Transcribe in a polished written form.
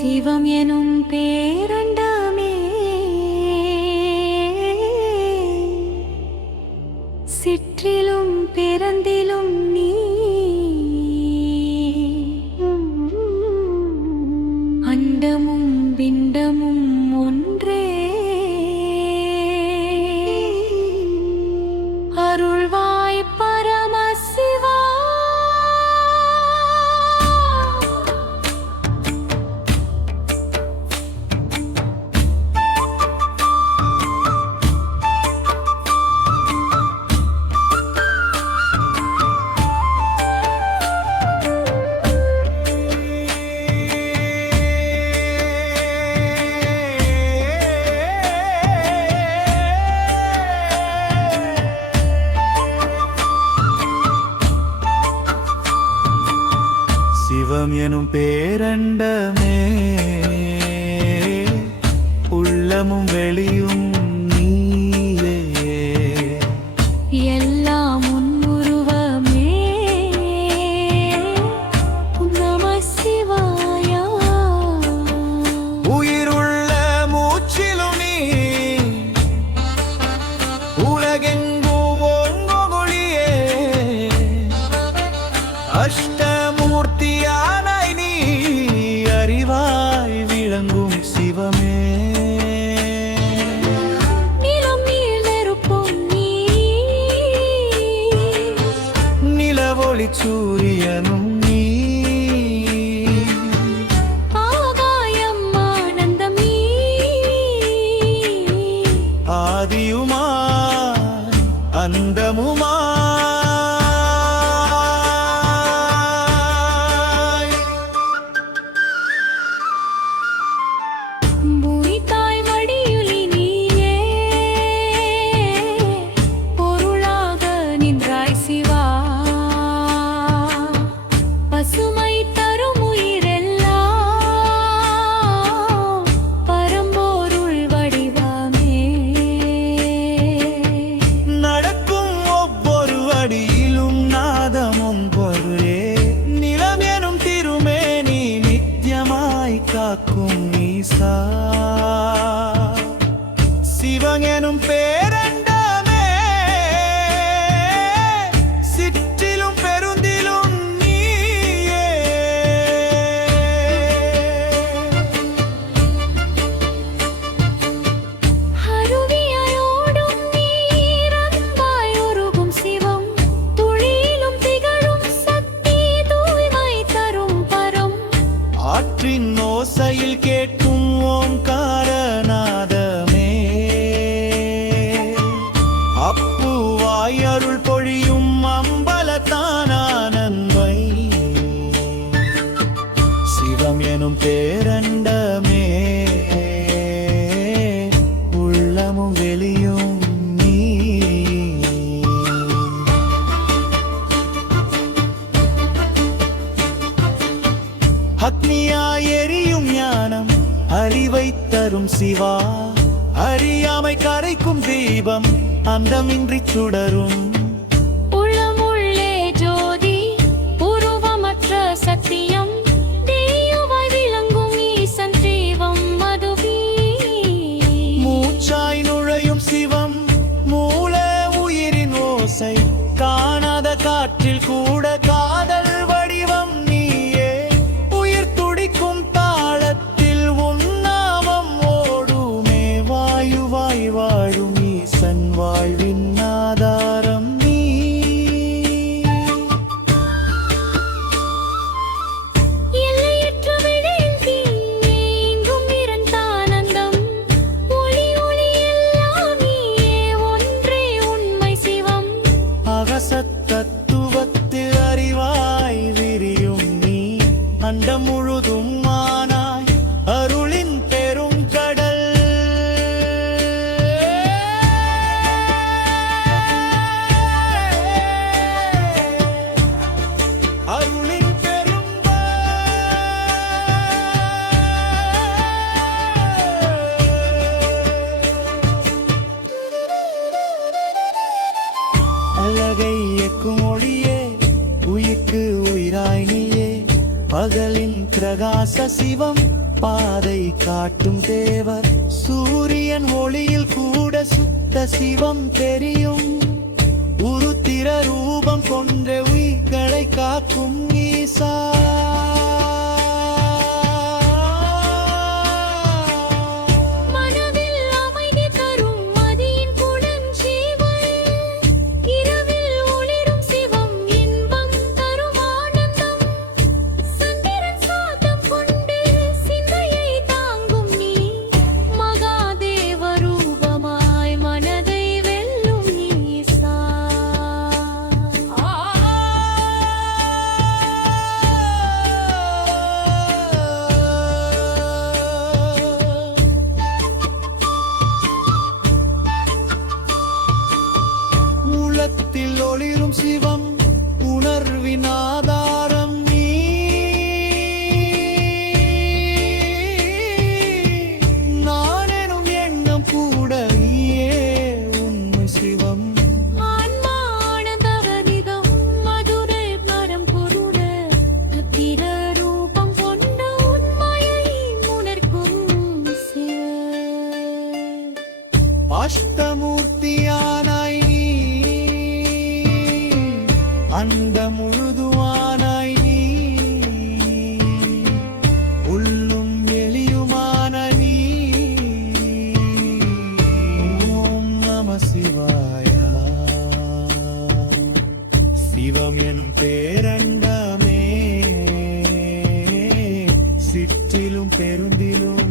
சிவம் எனும் பேரண்டமே சிற்றிலும் பிறந்திலும் நீ அண்டமும் பிண்டமும் ஒன்றே அருள்வாய் பரமசிவா. சிவம் எனும் பேரண்டமே உள்ளமும் வெளியும் நீயே எல்லாம் உன்னுருவமே நம சிவாயா. உயிருள்ள மூச்சிலும் நீ உலகெங்கும் ஒங்கொழியே அஷ்டமூர்த்தியானாய் நீ அறிவாய் விளங்கும் சிவமே. நிலம் நீர் நெருப்பும் நீ நிலவொளி சூரியனும் நீ ஆகாயம் ஆனந்தம் நீ ஆதியுமாய் அந்தமுமாய் பூமி தாய் மடியுளி நீயே பொருளாக நின்றாய் சிவா. பசுமை தரும் உயிரெல்லாம் பரம்பொருள் வடிவமே. நடக்கும் ஒவ்வொரு அடியிலும் நாதமும் பொருளே நிலம் எனும் திருமேனி நித்தியமாய் காக்கும் ஈசா. சிவன் எனும் பேரண்டமே சிற்றிலும் பெருந்திலும் நீயே அருவியாயோடும் நீர் அன்பாய் உருகும் சிவம் துளியிலும் திகழும் சக்தி தூய்மை தரும் பரம். ஆற்றின் ஓசையில் கேட்கும் ஓம்காரநாதமே அப்புவாய் அருள் பொழியும் அம்பலத்தானந்தை. சிவம் எனும் பேரண்டமே உள்ளமும் வெளியும் நீ அக்னியாய் எரியும் ஞானம் அறிவை தரும் சிவா. அறியாமை கரைக்கும் தீபம் அந்தமின்றி சுடரும் உளமுள்ளே ஜோதி உருவமற்ற சத்தியம் தெய்வமாய் விளங்கும் ஈசன் தெய்வம் மதுவே. மூச்சாய் நுழையும் சிவம் மூல உயிரின் ஓசை காணாத காற்றில் கூட காதல் வடிவம் நீயே. உயிர் துடிக்கும் தாளத்தில் உன்னாமம் ஓடுமே வாயுவாய் வாழும் ஈசன் வாழ்வின் ஆதாரம் நீ. எல்லையற்ற விடையில் தீங்கே எங்கும் நிரந்தானந்தம் ஒளி ஒளி எல்லாம் நீயே ஒன்றே உண்மை சிவம். அகசத் தத்துவத்தில் அறிவாய் விரியும் நீ அண்டம் முழுதும் மானாய் அருளின் பெரும் கடல். அருளின் பெரும் அழகை இயக்கும் ஒளியே உயிர்க்கு உயிராய் நீயே பகலின் பிரகாச சிவம் பாதை காட்டும் தேவர் சூரியன் ஒளியில் கூட சுத்த சிவம் தெரியும் உருத்திர ரூபம் கொன்ற உயிர்களை காக்கும் ஈசா மனதில் அமைதி தரும் மதியின் குடஞ்சிவள் இரவில் ஒளிரும் சிவம் இன்பம் தரும் ஆனந்தம் சந்திரன் சாதம் கொண்டு சிந்தையை தாங்கும் நீ மகாதேவ ரூபமாய் மனதை வெல்லும் ஈசா உள்ளத்தில் ஒளிரும் சிவம் உணர்வின் ஆதாரம் நீ நான் எனும் எண்ணம் கூட நீயே உண்மை சிவம் ஆன்மா ஆனந்தவதிகம் மதுரை பரம்பொருள அத்திர ரூபம் கொண்ட உண்மையை உணர்க்கும் சிவ அஷ்டமூர்த்தியானாய் நீ அந்த முழுதுவானாய் நீ உள்ளும் எளியுமான நீ ஓம் நம சிவாய சிவம் எனும் பேரண்டமே சிற்றிலும் பெருந்திலும்